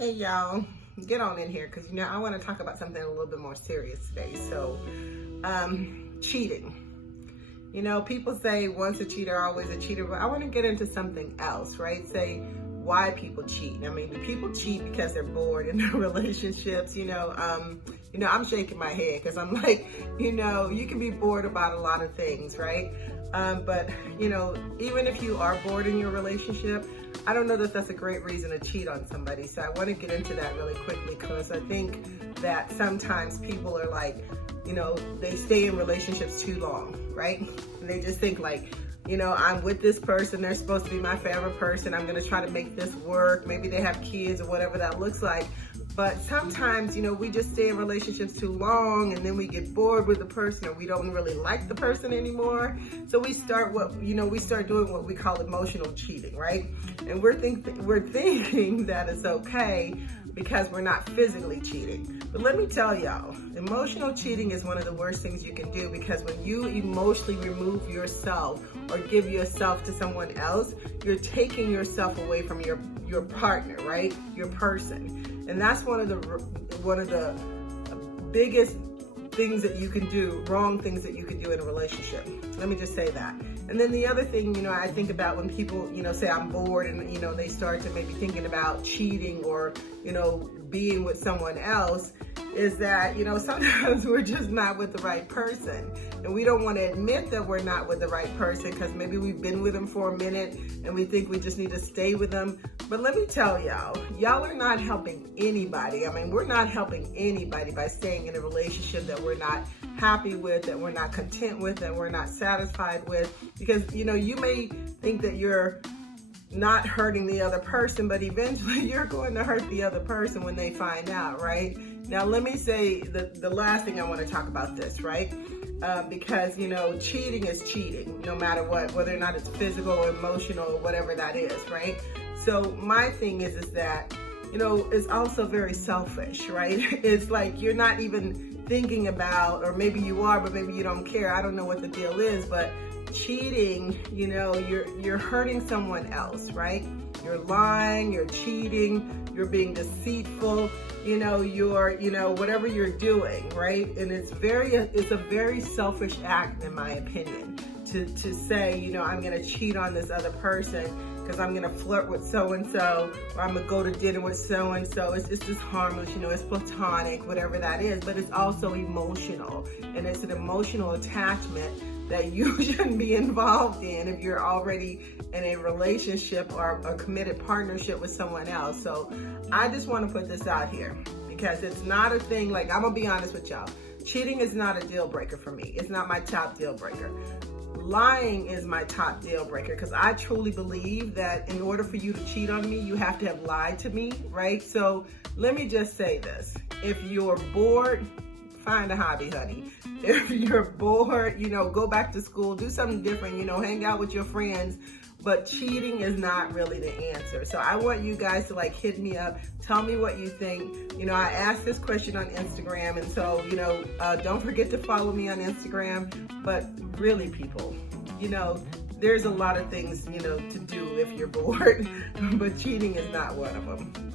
Hey y'all, get on in here because I want to talk about something a little bit more serious today. So, cheating. People say once a cheater, always a cheater, but I want to get into something else, right? Say why people cheat. I mean, do people cheat because they're bored in their relationships? I'm shaking my head because I'm like, you can be bored about a lot of things, right? But even if you are bored in your relationship, I don't know that that's a great reason to cheat on somebody. So I want to get into that really quickly because I think that sometimes people are like, they stay in relationships too long, right? And they just think like, I'm with this person. They're supposed to be my favorite person. I'm going to try to make this work. Maybe they have kids or whatever that looks like. But sometimes, we just stay in relationships too long and then we get bored with the person or we don't really like the person anymore. So we start doing what we call emotional cheating, right? And we're thinking that it's okay because we're not physically cheating. But let me tell y'all, emotional cheating is one of the worst things you can do because when you emotionally remove yourself or give yourself to someone else, you're taking yourself away from your partner, right? Your person. And that's one of the biggest things that you can do, wrong things that you can do in a relationship. Let me just say that. And then the other thing, I think about when people, say I'm bored and, they start to maybe thinking about cheating or, being with someone else is that, sometimes we're just not with the right person. And we don't want to admit that we're not with the right person because maybe we've been with them for a minute and we think we just need to stay with them. But let me tell y'all are not helping anybody. I mean, we're not helping anybody by staying in a relationship that we're not happy with, that we're not content with, that we're not satisfied with. Because, you may think that you're not hurting the other person, but eventually you're going to hurt the other person when they find out, right? Now, let me say the last thing I want to talk about this, right? Because, cheating is cheating, no matter what, whether or not it's physical or emotional or whatever that is, right? So my thing is that, it's also very selfish, right? It's like you're not even thinking about, or maybe you are, but maybe you don't care. I don't know what the deal is, but cheating, you're hurting someone else, right? You're lying, you're cheating, you're being deceitful, you're, whatever you're doing, right? And it's a very selfish act, in my opinion, to say, I'm going to cheat on this other person because I'm going to flirt with so-and-so, or I'm going to go to dinner with so-and-so. It's just harmless, it's platonic, whatever that is, but it's also emotional, and it's an emotional attachment that you shouldn't be involved in if you're already in a relationship or a committed partnership with someone else. So I just want to put this out here because it's not a thing, like I'm gonna be honest with y'all. Cheating is not a deal breaker for me. It's not my top deal breaker. Lying is my top deal breaker because I truly believe that in order for you to cheat on me, you have to have lied to me, right? So let me just say this. If you're bored, find a hobby, honey. If you're bored, go back to school, do something different, hang out with your friends. But cheating is not really the answer. So I want you guys to hit me up, tell me what you think. I asked this question on Instagram, and so, don't forget to follow me on Instagram. But really, people, there's a lot of things, to do if you're bored, but cheating is not one of them.